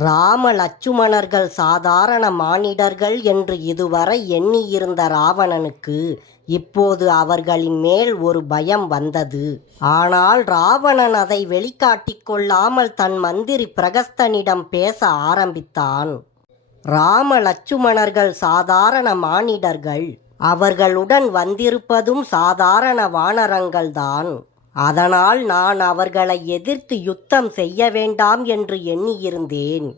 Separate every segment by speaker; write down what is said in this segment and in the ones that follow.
Speaker 1: ராம லட்சுமணர்கள் சாதாரண மானிடர்கள் என்று இதுவரை எண்ணியிருந்த ராவணனுக்கு இப்போது அவர்களின் மேல் ஒரு பயம் வந்தது. ஆனால் ராவணன் அதை வெளிக்காட்டிக் கொள்ளாமல் தன் மந்திரி பிரகஸ்தனிடம் பேச ஆரம்பித்தான். ராம லட்சுமணர்கள் சாதாரண மானிடர்கள். அவர்களுடன் வந்திருப்பதும் சாதாரண வானரங்கள்தான். அதனால் நான் அவர்களை எதிர்த்து யுத்தம் செய்ய வேண்டாம் என்று எண்ணியிருந்தேன்.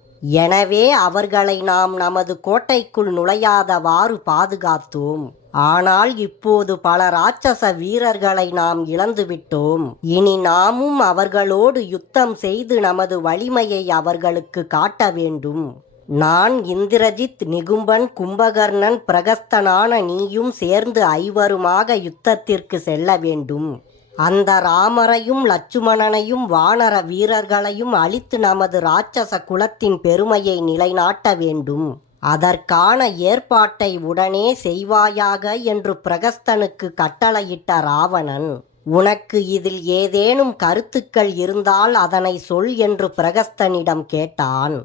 Speaker 1: எனவே அவர்களை நாம் நமது கோட்டைக்குள் நுழையாதவாறு பாதுகாத்தோம். ஆனால் இப்போது பல ராட்சச வீரர்களை நாம் இழந்துவிட்டோம் இனி நாமும் அவர்களோடு யுத்தம் செய்து நமது வலிமையை அவர்களுக்கு காட்ட வேண்டும். நான் இந்திரஜித் நிகும்பன் கும்பகர்ணன் பிரகஸ்தனான நீயும் சேர்ந்து ஐவருமாக யுத்தத்திற்கு செல்ல வேண்டும். அந்த ராமரையும் லட்சுமணனையும் வானர வீரர்களையும் அழித்து நமது ராட்சச குலத்தின் பெருமையை நிலைநாட்ட வேண்டும். அதற்கான ஏற்பாட்டை உடனே செய்வாயாக என்று பிரகஸ்தனுக்கு கட்டளையிட்ட ராவணன் உனக்கு இதில் ஏதேனும் கருத்துக்கள் இருந்தால் அதனை சொல் என்று பிரகஸ்தனிடம் கேட்டான்.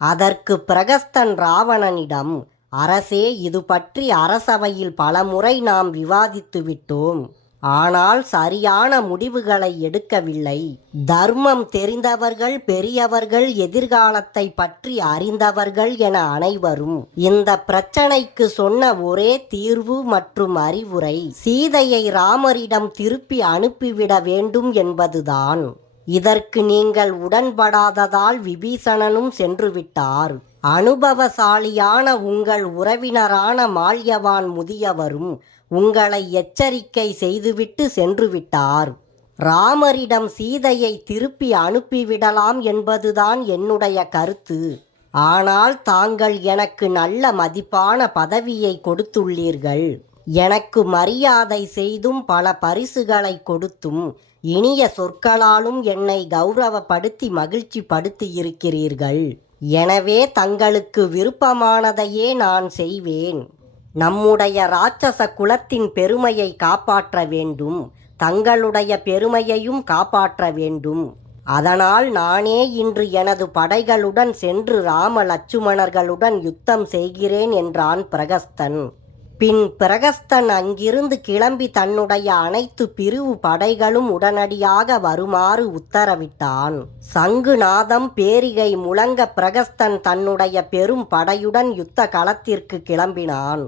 Speaker 1: அதற்கு பிரகஸ்தன் ராவணனிடம் அரசே இது பற்றி அரசவையில் பலமுறை நாம் விவாதித்து விட்டோம். ஆனால் சரியான முடிவுகளை எடுக்கவில்லை. தர்மம் தெரிந்தவர்கள் பெரியவர்கள் எதிர்காலத்தை பற்றி அறிந்தவர்கள் என அனைவரும் இந்த பிரச்சனைக்கு சொன்ன ஒரே தீர்வு மற்றும் அறிவுரை சீதையை ராமரிடம் திருப்பி அனுப்பிவிட வேண்டும் என்பதுதான். இதற்கு நீங்கள் உடன்படாததால் விபீஷணனும் சென்று விட்டார் அனுபவசாலியான உங்கள் உறவினரான மால்யவான் முதியவரும் உங்களை எச்சரிக்கை செய்துவிட்டு சென்று விட்டார் ராமரிடம் சீதையை திருப்பி அனுப்பிவிடலாம் என்பதுதான் என்னுடைய கருத்து. ஆனால் தாங்கள் எனக்கு நல்ல மதிப்பான பதவியை கொடுத்துள்ளீர்கள். எனக்கு மரியாதை செய்தும் பல பரிசுகளை கொடுத்தும் இனிய சொற்களாலும் என்னை கௌரவப்படுத்தி மகிழ்ச்சி படுத்தியிருக்கிறீர்கள். எனவே தங்களுக்கு விருப்பமானதையே நான் செய்வேன். நம்முடைய ராட்சச குலத்தின் பெருமையை காப்பாற்ற வேண்டும். தங்களுடைய பெருமையையும் காப்பாற்ற வேண்டும். அதனால் நானே இன்று எனது படைகளுடன் சென்று ராம லட்சுமணர்களுடன் யுத்தம் செய்கிறேன் என்றான் பிரகஸ்தன். பின் பிரகஸ்தன் அங்கிருந்து கிளம்பி தன்னுடைய அனைத்து பிரிவு படைகளும் உடனடியாக வருமாறு உத்தரவிட்டான். சங்குநாதம் பேரிகை முழங்க பிரகஸ்தன் தன்னுடைய பெரும் படையுடன் யுத்த களத்திற்கு கிளம்பினான்.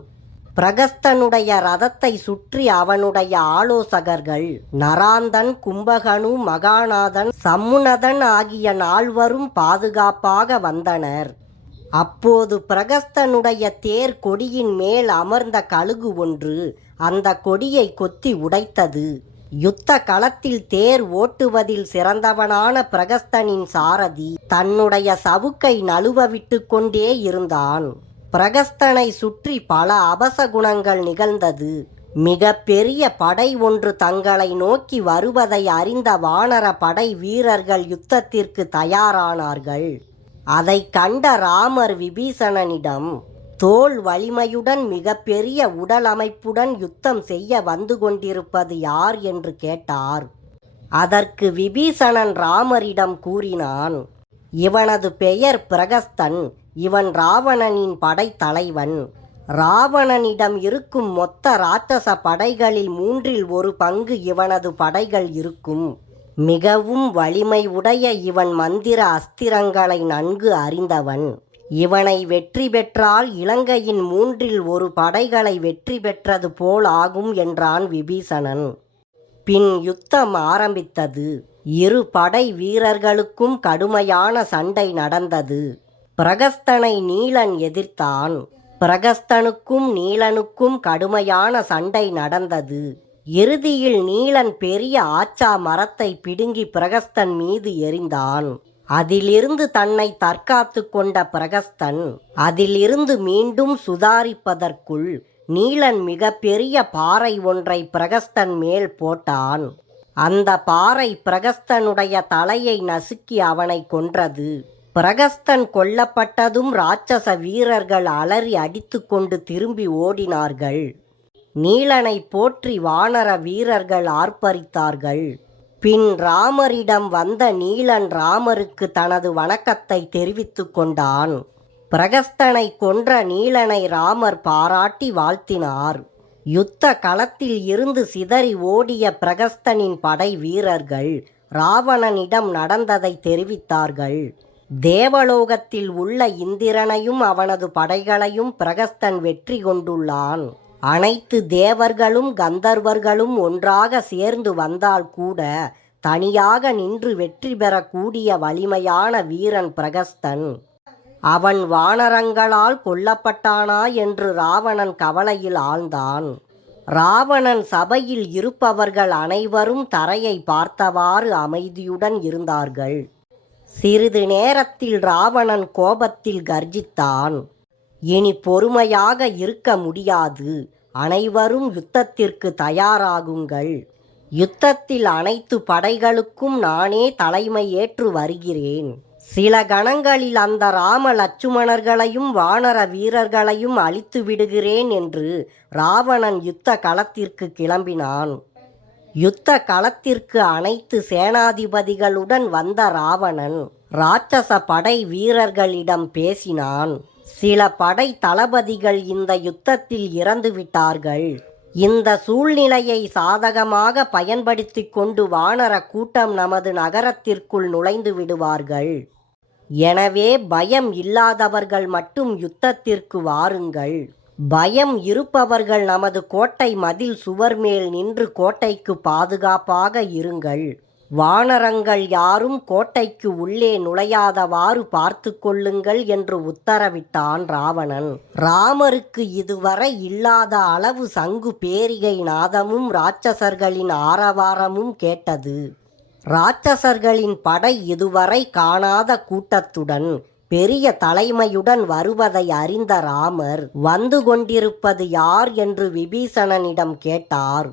Speaker 1: பிரகஸ்தனுடைய ரதத்தை சுற்றி அவனுடைய ஆலோசகர்கள் நராந்தன் கும்பகனு மகாநாதன் சம்முனதன் ஆகிய நால்வரும் பாதுகாப்பாக வந்தனர். அப்போது பிரகஸ்தனுடைய தேர் கொடியின் மேல் அமர்ந்த கழுகு ஒன்று அந்த கொடியை கொத்தி உடைத்தது. யுத்த களத்தில் தேர் ஓட்டுவதில் சிறந்தவனான பிரகஸ்தனின் சாரதி தன்னுடைய சவுக்கை நழுவ விட்டு கொண்டே இருந்தான். பிரகஸ்தனை சுற்றி பல அபசகுணங்கள் நிகழ்ந்தது. மிக பெரிய படை ஒன்று தங்களை நோக்கி வருவதை அறிந்த வானர படை வீரர்கள் யுத்தத்திற்கு தயாரானார்கள். அதை கண்ட ராமர் விபீஷணனிடம் தோல் வலிமையுடன் மிகப்பெரிய உடல் அமைப்புடன் யுத்தம் செய்ய வந்து கொண்டிருப்பது யார் என்று கேட்டார். அதற்கு விபீஷணன் ராமரிடம் கூறினான் இவனது பெயர் பிரகஸ்தன் இவன் ராவணனின் படைத்தலைவன். ராவணனிடம் இருக்கும் மொத்த ராட்சச படைகளில் மூன்றில் ஒரு பங்கு இவனது படைகள் இருக்கும். மிகவும் வலிமை உடைய இவன் மந்திர அஸ்திரங்களை நன்கு அறிந்தவன். இவனை வெற்றி பெற்றால் இலங்கையின் மூன்றில் ஒரு படைகளை வெற்றி பெற்றது போல் ஆகும் என்றான் விபீஷணன். பின் யுத்தம் ஆரம்பித்தது. இரு படை வீரர்களுக்கும் கடுமையான சண்டை நடந்தது. பிரகஸ்தனை நீலன் எதிர்த்தான். பிரகஸ்தனுக்கும் நீலனுக்கும் கடுமையான சண்டை நடந்தது. இறுதியில் நீலன் பெரிய ஆச்சா மரத்தை பிடுங்கி பிரகஸ்தன் மீது எறிந்தான். அதிலிருந்து தன்னை தற்காத்து கொண்ட பிரகஸ்தன் அதிலிருந்து மீண்டும் சுதாரிப்பதற்குள் நீலன் மிக பெரிய பாறை ஒன்றை பிரகஸ்தன் மேல் போட்டான். அந்த பாறை பிரகஸ்தனுடைய தலையை நசுக்கி அவனை கொன்றது. பிரகஸ்தன் கொல்லப்பட்டதும் ராட்சச வீரர்கள் அலறி அடித்துக்கொண்டு திரும்பி ஓடினார்கள். நீலனை போற்றி வானர வீரர்கள் ஆர்ப்பரித்தார்கள். பின் ராமரிடம் வந்த நீலன் ராமருக்கு தனது வணக்கத்தை தெரிவித்து கொண்டான். பிரகஸ்தனை கொன்ற நீலனை ராமர் பாராட்டி வாழ்த்தினார். யுத்த களத்தில் இருந்து சிதறி ஓடிய பிரகஸ்தனின் படை வீரர்கள் ராவணனிடம் நடந்ததை தெரிவித்தார்கள். தேவலோகத்தில் உள்ள இந்திரனையும் அவனது படைகளையும் பிரகஸ்தன் வெற்றி கொண்டுள்ளான். அனைத்து தேவர்களும் கந்தர்வர்களும் ஒன்றாக சேர்ந்து வந்தால் கூட தனியாக நின்று வெற்றி பெறக்கூடிய வலிமையான வீரன் பிரகஸ்தன். அவன் வானரங்களால் கொல்லப்பட்டானா என்று ராவணன் கவலையில் ஆழ்ந்தான். ராவணன் சபையில் இருப்பவர்கள் அனைவரும் தரையை பார்த்தவாறு அமைதியுடன் இருந்தார்கள். சிறிது நேரத்தில் ராவணன் கோபத்தில் கர்ஜித்தான். இனி பொறுமையாக இருக்க முடியாது. அனைவரும் யுத்தத்திற்கு தயாராகுங்கள். யுத்தத்தில் அனைத்து படைகளுக்கும் நானே தலைமை ஏற்று வருகிறேன். சில கணங்களில் அந்த ராம லட்சுமணர்களையும் வானர வீரர்களையும் அழித்து விடுகிறேன் என்று ராவணன் யுத்த களத்திற்கு கிளம்பினான். யுத்த களத்திற்கு அனைத்து சேனாதிபதிகளுடன் வந்த ராவணன் ராட்சச படை வீரர்களிடம் பேசினான். சில படை தளபதிகள் இந்த யுத்தத்தில் இறந்து விட்டார்கள் இந்த சூழ்நிலையை சாதகமாக பயன்படுத்தி கொண்டு வானர கூட்டம் நமது நகரத்திற்குள் நுழைந்து விடுவார்கள். எனவே பயம் இல்லாதவர்கள் மட்டும் யுத்தத்திற்கு வாருங்கள். பயம் இருப்பவர்கள் நமது கோட்டை மதில் சுவர் மேல் நின்று கோட்டைக்கு பாதுகாப்பாக இருங்கள். வானரங்கள் யாரும் கோட்டைக்கு உள்ளே நுழையாதவாறு பார்த்து கொள்ளுங்கள் என்று உத்தரவிட்டான் ராவணன். ராமருக்கு இதுவரை இல்லாத அளவு சங்கு பேரிகை நாதமும் ராட்சசர்களின் ஆரவாரமும் கேட்டது. ராட்சசர்களின் படை இதுவரை காணாத கூட்டத்துடன் பெரிய தலைமையுடன் வருவதை அறிந்த ராமர் வந்து கொண்டிருப்பது யார்? என்று விபீஷணனிடம் கேட்டார்.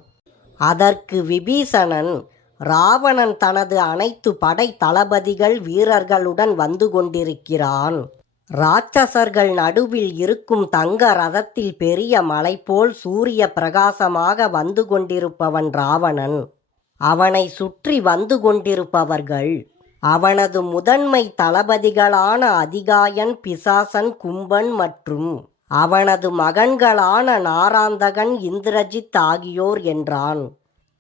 Speaker 1: அதற்கு விபீஷணன் ராவணன் தனது அனைத்து படை தளபதிகள் வீரர்களுடன் வந்து கொண்டிருக்கிறான். ராட்சசர்கள் நடுவில் இருக்கும் தங்க ரதத்தில் பெரிய மலை போல் சூரிய பிரகாசமாக வந்து கொண்டிருப்பவன் ராவணன். அவனை சுற்றி வந்து கொண்டிருப்பவர்கள் அவனது முதன்மை தளபதிகளான அதிகாயன் பிசாசன் கும்பன் மற்றும் அவனது மகன்களான நாராந்தகன் இந்திரஜித் ஆகியோர் என்றான்.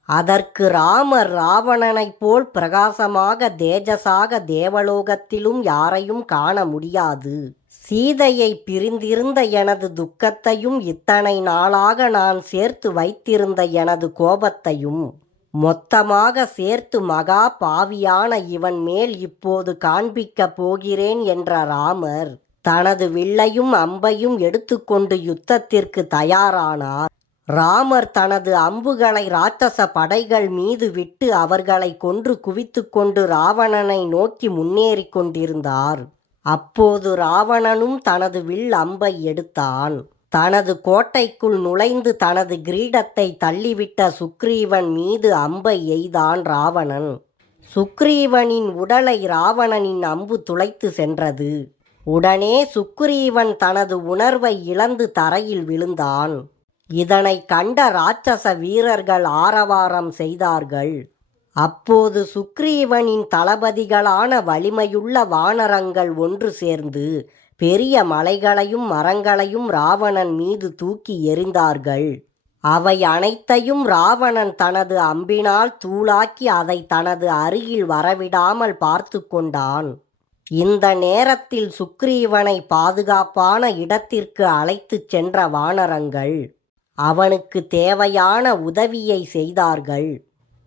Speaker 1: அதற்கு ராமர் ராவணனைப் போல் பிரகாசமாக தேஜசாக தேவலோகத்திலும் யாரையும் காண முடியாது. சீதையை பிரிந்திருந்த எனது துக்கத்தையும் இத்தனை நாளாக நான் சேர்த்து வைத்திருந்த எனது கோபத்தையும் மொத்தமாக சேர்த்து மகா பாவியான இவன் மேல் இப்போது காண்பிக்கப் போகிறேன் என்ற ராமர் தனது வில்லையும் அம்பையும் எடுத்துக்கொண்டு யுத்தத்திற்கு தயாரானார். ராமர் தனது அம்புகளை ராட்சச படைகள் மீது விட்டு அவர்களை கொன்று குவித்துக்கொண்டு ராவணனை நோக்கி முன்னேறிக் கொண்டிருந்தார். அப்போது ராவணனும் தனது வில் அம்பை எடுத்தான். தனது கோட்டைக்குள் நுழைந்து தனது கிரீடத்தை தள்ளிவிட்ட சுக்ரீவன் மீது அம்பை எய்தான் ராவணன். சுக்ரீவனின் உடலை ராவணனின் அம்பு துளைத்து சென்றது. உடனே சுக்ரீவன் தனது உணர்வை இழந்து தரையில் விழுந்தான். இதனை கண்ட ராட்சச வீரர்கள் ஆரவாரம் செய்தார்கள். அப்போது சுக்ரீவனின் தளபதிகளான வலிமையுள்ள வானரங்கள் ஒன்று சேர்ந்து பெரிய மலைகளையும் மரங்களையும் ராவணன் மீது தூக்கி எறிந்தார்கள். அவை அனைத்தையும் ராவணன் தனது அம்பினால் தூளாக்கி அதை தனது அருகில் வரவிடாமல் பார்த்து கொண்டான். இந்த நேரத்தில் சுக்ரீவனை பாதுகாப்பான இடத்திற்கு அழைத்துச் சென்ற வானரங்கள் அவனுக்கு தேவையான உதவியை செய்தார்கள்.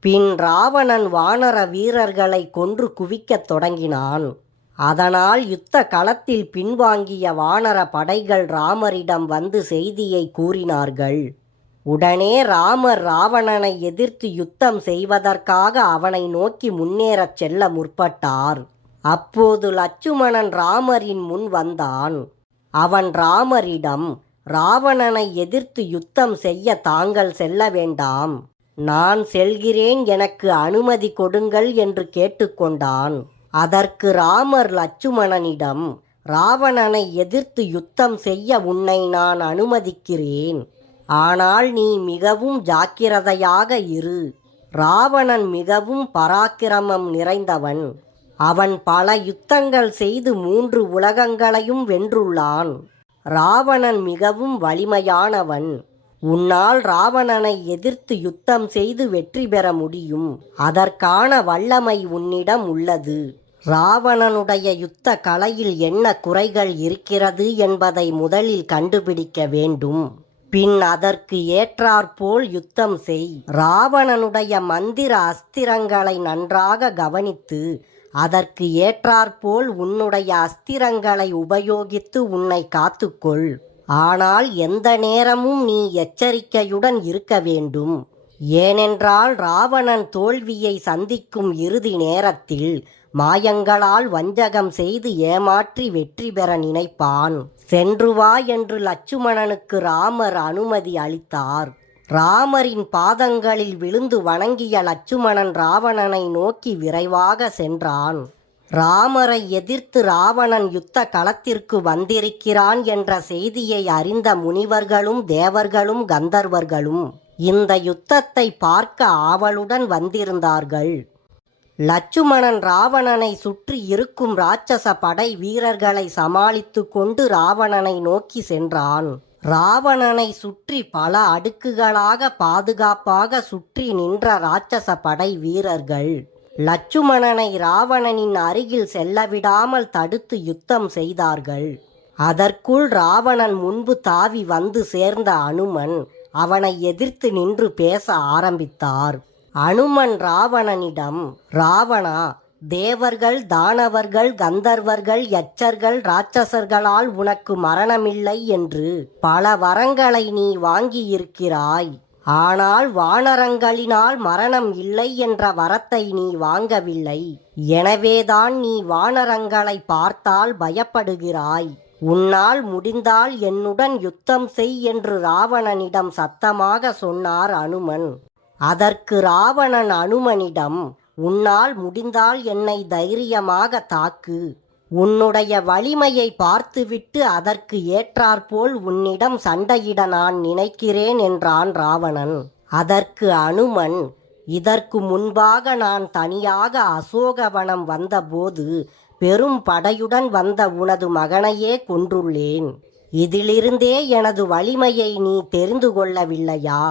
Speaker 1: பின் ராவணன் வானர வீரர்களை கொன்று குவிக்கத் தொடங்கினான். அதனால் யுத்த களத்தில் பின்வாங்கிய வானர படைகள் ராமரிடம் வந்து செய்தியை கூறினார்கள். உடனே ராமர் ராவணனை எதிர்த்து யுத்தம் செய்வதற்காக அவனை நோக்கி முன்னேறச் செல்ல முற்பட்டார். அப்போது லட்சுமணன் ராமரின் முன் வந்தான். அவன் ராமரிடம் ராவணனை எதிர்த்து யுத்தம் செய்ய தாங்கள் செல்ல வேண்டாம். நான் செல்கிறேன் எனக்கு அனுமதி கொடுங்கள் என்று கேட்டுக்கொண்டான். அதற்கு ராமர் லட்சுமணனிடம் ராவணனை எதிர்த்து யுத்தம் செய்ய உன்னை நான் அனுமதிக்கிறேன். ஆனால் நீ மிகவும் ஜாக்கிரதையாக இரு. ராவணன் மிகவும் பராக்கிரமம் நிறைந்தவன். அவன் பல யுத்தங்கள் செய்து மூன்று உலகங்களையும் வென்றுள்ளான். ராவணன் மிகவும் வலிமையானவன். உன்னால் ராவணனை எதிர்த்து யுத்தம் செய்து வெற்றி பெற முடியும். அதற்கான வல்லமை உன்னிடம் உள்ளது. ராவணனுடைய யுத்த கலையில் என்ன குறைகள் இருக்கிறது என்பதை முதலில் கண்டுபிடிக்க வேண்டும். பின் அதற்கு ஏற்றாற்போல் யுத்தம் செய். ராவணனுடைய மந்திர அஸ்திரங்களை நன்றாக கவனித்து அதற்கு ஏற்றாற்போல் உன்னுடைய அஸ்திரங்களை உபயோகித்து உன்னை காத்துக்கொள். ஆனால் எந்த நேரமும் நீ எச்சரிக்கையுடன் இருக்க வேண்டும். ஏனென்றால் ராவணன் தோல்வியை சந்திக்கும் இறுதி நேரத்தில் மாயங்களால் வஞ்சகம் செய்து ஏமாற்றி வெற்றி பெற நினைப்பான். சென்று வா என்று லட்சுமணனுக்கு ராமர் அனுமதி அளித்தார். ராமரின் பாதங்களில் விழுந்து வணங்கிய லட்சுமணன் ராவணனை நோக்கி விரைவாக சென்றான். ராமரை எதிர்த்து ராவணன் யுத்த களத்திற்கு வந்திருக்கிறான் என்ற செய்தியை அறிந்த முனிவர்களும் தேவர்களும் கந்தர்வர்களும் இந்த யுத்தத்தை பார்க்க ஆவலுடன் வந்திருந்தார்கள். லட்சுமணன் ராவணனை சுற்றி இருக்கும் ராட்சச படை வீரர்களை சமாளித்து கொண்டு ராவணனை நோக்கி சென்றான். ராவணனை சுற்றி பல அடுக்குகளாக பாதுகாப்பாக சுற்றி நின்ற ராட்சச படை வீரர்கள். லட்சுமணனை ராவணனின் அருகில் செல்லவிடாமல் தடுத்து யுத்தம் செய்தார்கள். அதற்குள் ராவணன் முன்பு தாவி வந்து சேர்ந்த அனுமன் அவனை எதிர்த்து நின்று பேச ஆரம்பித்தார். அனுமன் ராவணனிடம் ராவணா தேவர்கள் தானவர்கள் கந்தர்வர்கள் யச்சர்கள் ராட்சசர்களால் உனக்கு மரணமில்லை என்று பல வரங்களை நீ வாங்கியிருக்கிறாய். ஆனால் வானரங்களினால் மரணம் இல்லை என்ற வரத்தை நீ வாங்கவில்லை. எனவேதான் நீ வானரங்களை பார்த்தால் பயப்படுகிறாய். உன்னால் முடிந்தால் என்னுடன் யுத்தம் செய் என்று ராவணனிடம் சத்தமாக சொன்னார் அனுமன். அதற்கு ராவணன் அனுமனிடம் உன்னால் முடிந்தால் என்னை தைரியமாக தாக்கு. உன்னுடைய வலிமையை பார்த்துவிட்டு அதற்கு ஏற்றாற்போல் உன்னிடம் சண்டையிட நான் நினைக்கிறேன் என்றான் ராவணன். அதற்கு அனுமன் இதற்கு முன்பாக நான் தனியாக அசோகவனம் வந்தபோது பெரும் படையுடன் வந்த உனது மகனையே கொன்றுள்ளேன். இதிலிருந்தே எனது வலிமையை நீ தெரிந்து கொள்ளவில்லையா?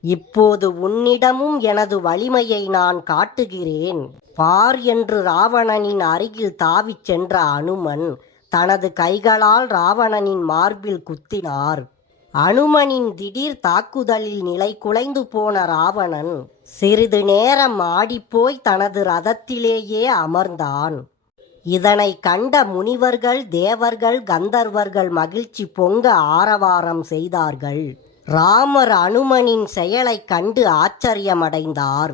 Speaker 1: இப்போது உன்னிடமும் எனது வலிமையை நான் காட்டுகிறேன். பார் என்று ராவணனின் அருகில் தாவிச் சென்ற அனுமன் தனது கைகளால் ராவணனின் மார்பில் குத்தினார். அனுமனின் திடீர் தாக்குதலில் நிலை குலைந்து போன ராவணன் சிறிது நேரம் ஆடிப்போய் தனது ரதத்திலேயே அமர்ந்தான். இதனை கண்ட முனிவர்கள் தேவர்கள் கந்தர்வர்கள் மகிழ்ச்சி பொங்க ஆரவாரம் செய்தார்கள். ராமர் அனுமனின் செயலைக் கண்டு ஆச்சரியமடைந்தார்.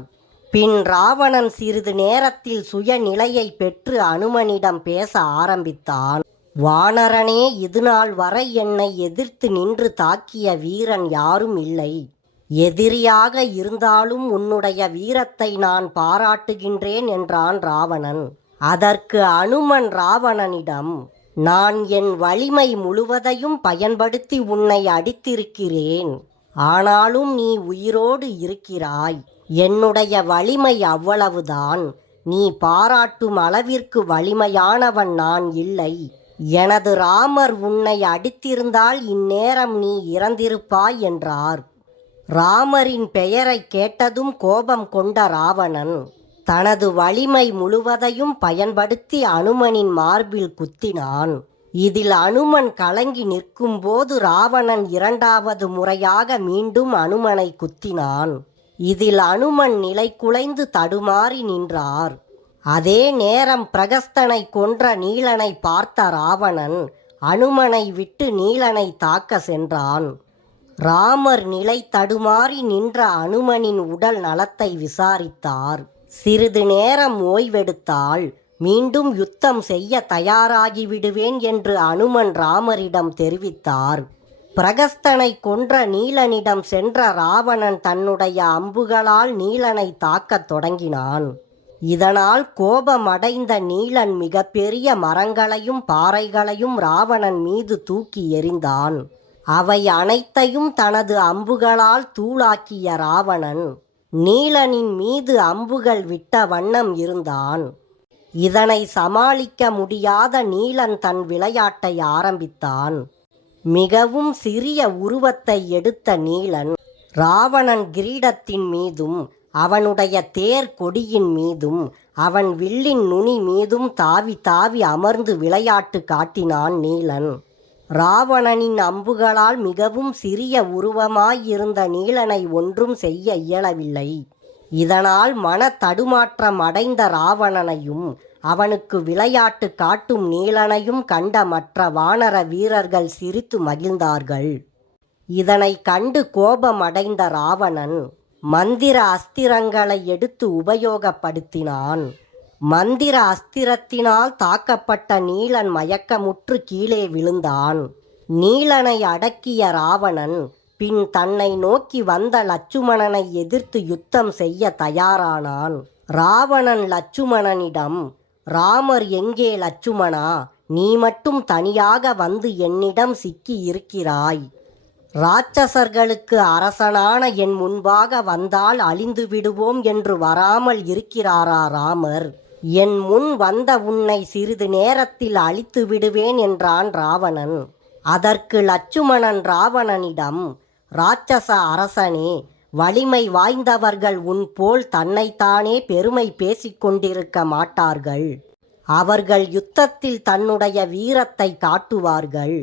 Speaker 1: பின் ராவணன் சிறிது நேரத்தில் சுயநிலையை பெற்று அனுமனிடம் பேச ஆரம்பித்தான். வானரனே இதுநாள் வரை என்னை எதிர்த்து நின்று தாக்கிய வீரன் யாரும் இல்லை. எதிரியாக இருந்தாலும் உன்னுடைய வீரத்தை நான் பாராட்டுகின்றேன் என்றான் ராவணன். அதற்கு அனுமன் ராவணனிடம் நான் என் வலிமை முழுவதையும் பயன்படுத்தி உன்னை அடித்திருக்கிறேன். ஆனாலும் நீ உயிரோடு இருக்கிறாய். என்னுடைய வலிமை அவ்வளவுதான். நீ பாராட்டும் அளவிற்கு வலிமையானவன் நான் இல்லை. எனது ராமர் உன்னை அடித்திருந்தால் இந்நேரம் நீ இறந்திருப்பாய் என்றார். ராமரின் பெயரை கேட்டதும் கோபம் கொண்ட ராவணன். தனது வலிமை முழுவதையும் பயன்படுத்தி அனுமனின் மார்பில் குத்தினான். இதில் அனுமன் கலங்கி நிற்கும்போது ராவணன் இரண்டாவது முறையாக மீண்டும் அனுமனை குத்தினான். இதில் அனுமன் நிலை குலைந்து தடுமாறி நின்றார். அதே நேரம் பிரகஸ்தனை கொன்ற நீலனை பார்த்த ராவணன் அனுமனை விட்டு நீலனை தாக்க சென்றான். ராமர் நிலை தடுமாறி நின்ற அனுமனின் உடல் நலத்தை விசாரித்தார். சிறிது நேரம் ஓய்வெடுத்தால் மீண்டும் யுத்தம் செய்ய தயாராகிவிடுவேன் என்று அனுமன் ராமரிடம் தெரிவித்தார். பிரகஸ்தனை கொன்ற நீலனிடம் சென்ற ராவணன் தன்னுடைய அம்புகளால் நீலனை தாக்கத் தொடங்கினான். இதனால் கோபமடைந்த நீலன் மிகப்பெரிய மரங்களையும் பாறைகளையும் ராவணன் மீது தூக்கி எறிந்தான். அவை அனைத்தையும் தனது அம்புகளால் தூளாக்கிய ராவணன் நீலனின் மீது அம்புகள் விட்ட வண்ணம் இருந்தான். இதனை சமாளிக்க முடியாத நீலன் தன் விளையாட்டை ஆரம்பித்தான். மிகவும் சிறிய உருவத்தை எடுத்த நீலன் ராவணன் கிரீடத்தின் மீதும் அவனுடைய தேர் கொடியின் மீதும் அவன் வில்லின் நுனி மீதும் தாவி தாவி அமர்ந்து விளையாட்டு காட்டினான் நீலன். ராவணனின் அம்புகளால் மிகவும் சிறிய உருவமாயிருந்த நீலனை ஒன்றும் செய்ய இயலவில்லை. இதனால் மன தடுமாற்றம் அடைந்த ராவணனையும் அவனுக்கு விளையாட்டு காட்டும் நீலனையும் கண்ட மற்ற வானர வீரர்கள் சிரித்து மகிழ்ந்தார்கள். இதனை கண்டு கோபமடைந்த ராவணன் மந்திர அஸ்திரங்களை எடுத்து உபயோகப்படுத்தினான். மந்திர அஸ்திரத்தினால் தாக்கப்பட்ட நீலன் மயக்கமுற்று கீழே விழுந்தான். நீலனை அடக்கிய ராவணன் பின் தன்னை நோக்கி வந்த லட்சுமணனை எதிர்த்து யுத்தம் செய்ய தயாரானான். ராவணன் லட்சுமணனிடம் ராமர் எங்கே லட்சுமணா? நீ மட்டும் தனியாக வந்து என்னிடம் சிக்கி இருக்கிறாய். ராட்சசர்களுக்கு அரசனான என் முன்பாக வந்தால் அழிந்து விடுவோம் என்று வராமல் இருக்கிறாரா ராமர்? என் முன் வந்த உன்னை சிறிது நேரத்தில் அழித்து விடுவேன் என்றான் ராவணன். அதற்கு லட்சுமணன் ராவணனிடம் ராட்சச அரசனே வலிமை வாய்ந்தவர்கள் உன் போல் தன்னைத்தானே பெருமை பேசிக்கொண்டிருக்க மாட்டார்கள். அவர்கள் யுத்தத்தில் தன்னுடைய வீரத்தை காட்டுவார்கள்.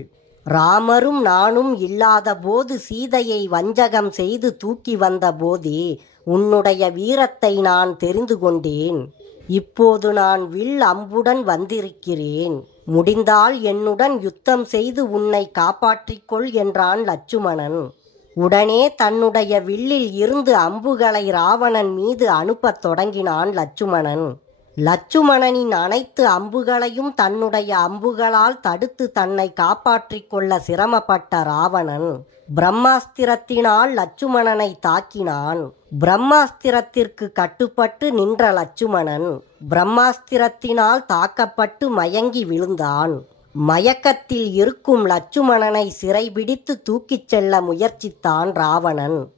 Speaker 1: ராமரும் நானும் இல்லாத போது சீதையை வஞ்சகம் செய்து தூக்கி வந்த போதே உன்னுடைய வீரத்தை நான் தெரிந்து கொண்டேன். இப்போது நான் வில் அம்புடன் வந்திருக்கிறேன். முடிந்தால் என்னுடன் யுத்தம் செய்து உன்னை காப்பாற்றிக்கொள் என்றான் லட்சுமணன். உடனே தன்னுடைய வில்லில் இருந்து அம்புகளை ராவணன் மீது அனுப்பத் தொடங்கினான் லட்சுமணன். லட்சுமணனின் அனைத்து அம்புகளையும் தன்னுடைய அம்புகளால் தடுத்து தன்னை காப்பாற்றிக் கொள்ள சிரமப்பட்ட ராவணன் பிரம்மாஸ்திரத்தினால் லட்சுமணனை தாக்கினான். பிரம்மாஸ்திரத்திற்கு கட்டுப்பட்டு நின்ற லட்சுமணன் பிரம்மாஸ்திரத்தினால் தாக்கப்பட்டு மயங்கி விழுந்தான். மயக்கத்தில் இருக்கும் லட்சுமணனை சிறைபிடித்து தூக்கிச் செல்ல முயற்சித்தான் ராவணன்.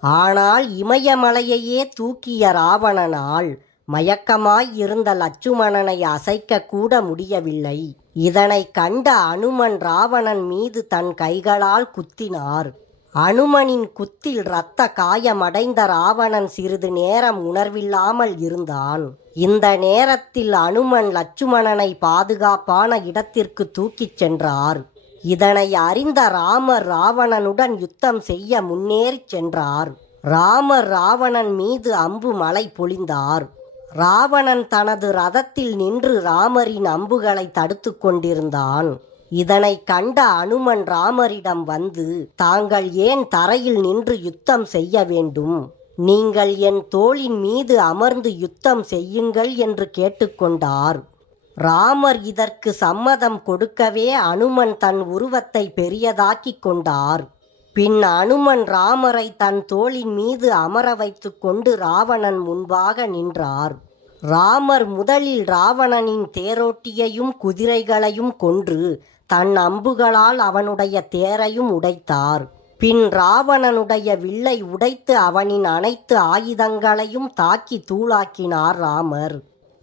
Speaker 1: ஆனால் இமயமலையையே தூக்கிய ராவணனால் மயக்கமாய் இருந்த லட்சுமணனை அசைக்க கூட முடியவில்லை. இதனை கண்ட அனுமன் ராவணன் மீது தன் கைகளால் குத்தினார். அனுமனின் குத்தில் இரத்த காயமடைந்த ராவணன் சிறிது நேரம் உணர்வில்லாமல் இருந்தான். இந்த நேரத்தில் அனுமன் லட்சுமணனை பாதுகாப்பான இடத்திற்கு தூக்கிச் சென்றார். இதனை அறிந்த ராமர் ராவணனுடன் யுத்தம் செய்ய முன்னேறிச் சென்றார். ராமர் ராவணன் மீது அம்பு மலை பொழிந்தார். ராவணன் தனது ரதத்தில் நின்று ராமரின் அம்புகளை தடுத்து கொண்டிருந்தான். இதனை கண்ட அனுமன் ராமரிடம் வந்து தாங்கள் ஏன் தரையில் நின்று யுத்தம் செய்ய வேண்டும்? நீங்கள் என் தோளின் மீது அமர்ந்து யுத்தம் செய்யுங்கள் என்று கேட்டுக்கொண்டார் ராமர் இதற்கு சம்மதம் கொடுக்கவே அனுமன் தன் உருவத்தை பெரியதாக்கிக் கொண்டார். பின் அனுமன் ராமரை தன் தோளின் மீது அமர வைத்து கொண்டு ராவணன் முன்பாக நின்றார். ராமர் முதலில் ராவணனின் தேரோட்டியையும் குதிரைகளையும் கொன்று தன் அம்புகளால் அவனுடைய தேரையும் உடைத்தார். பின் ராவணனுடைய வில்லை உடைத்து அவனின் அனைத்து ஆயுதங்களையும் தாக்கி தூளாக்கினார் ராமர்.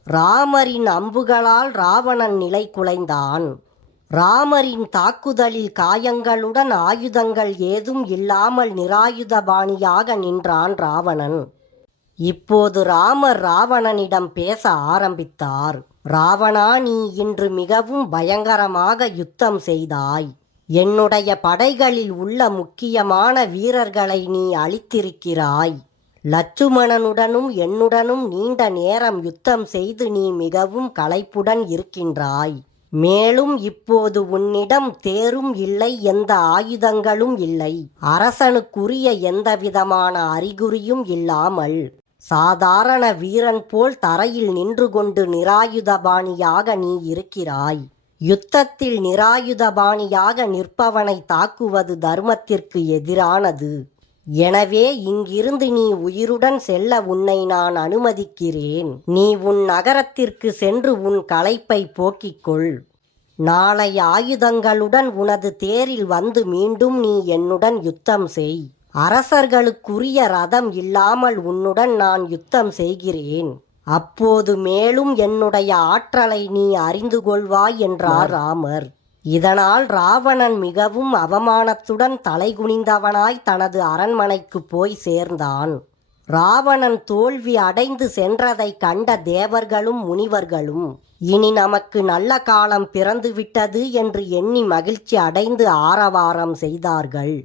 Speaker 1: ராமரின் அம்புகளால் ராவணன் நிலை குலைந்தான். ராமரின் தாக்குதலில் காயங்களுடன் ஆயுதங்கள் ஏதும் இல்லாமல் நிராயுதபாணியாக நின்றான் ராவணன். இப்போது ராமர் ராவணனிடம் பேச ஆரம்பித்தார். ராவணா நீ இன்று மிகவும் பயங்கரமாக யுத்தம் செய்தாய். என்னுடைய படைகளில் உள்ள முக்கியமான வீரர்களை நீ அழித்திருக்கிறாய். லட்சுமணனுடனும் என்னுடனும் நீண்ட நேரம் யுத்தம் செய்து நீ மிகவும் களைப்புடன் இருக்கின்றாய். மேலும் இப்போது உன்னிடம் தேரும் இல்லை எந்த ஆயுதங்களும் இல்லை. அரசனுக்குரிய எந்தவிதமான அறிகுறியும் இல்லாமல் சாதாரண வீரன் போல் தரையில் நின்று கொண்டு நிராயுதபாணியாக நீ இருக்கிறாய். யுத்தத்தில் நிராயுதபாணியாக நிற்பவனை தாக்குவது தர்மத்திற்கு எதிரானது. எனவே இங்கிருந்து நீ உயிருடன் செல்ல உன்னை நான் அனுமதிக்கிறேன். நீ உன் நகரத்திற்கு சென்று உன் களைப்பை போக்கிக்கொள். நாளை ஆயுதங்களுடன் உனது தேரில் வந்து மீண்டும் நீ என்னுடன் யுத்தம் செய். அரசர்களுக்குரிய ரதம் இல்லாமல் உன்னுடன் நான் யுத்தம் செய்கிறேன். அப்போது மேலும் என்னுடைய ஆற்றலை நீ அறிந்து கொள்வாய் என்றார் ராமர். இதனால் ராவணன் மிகவும் அவமானத்துடன் தலைகுனிந்தவனாய் தனது அரண்மனைக்கு போய் சேர்ந்தான். ராவணன் தோல்வி அடைந்து சென்றதை கண்ட தேவர்களும் முனிவர்களும் இனி நமக்கு நல்ல காலம் பிறந்துவிட்டது என்று எண்ணி மகிழ்ச்சி அடைந்து ஆரவாரம் செய்தார்கள்.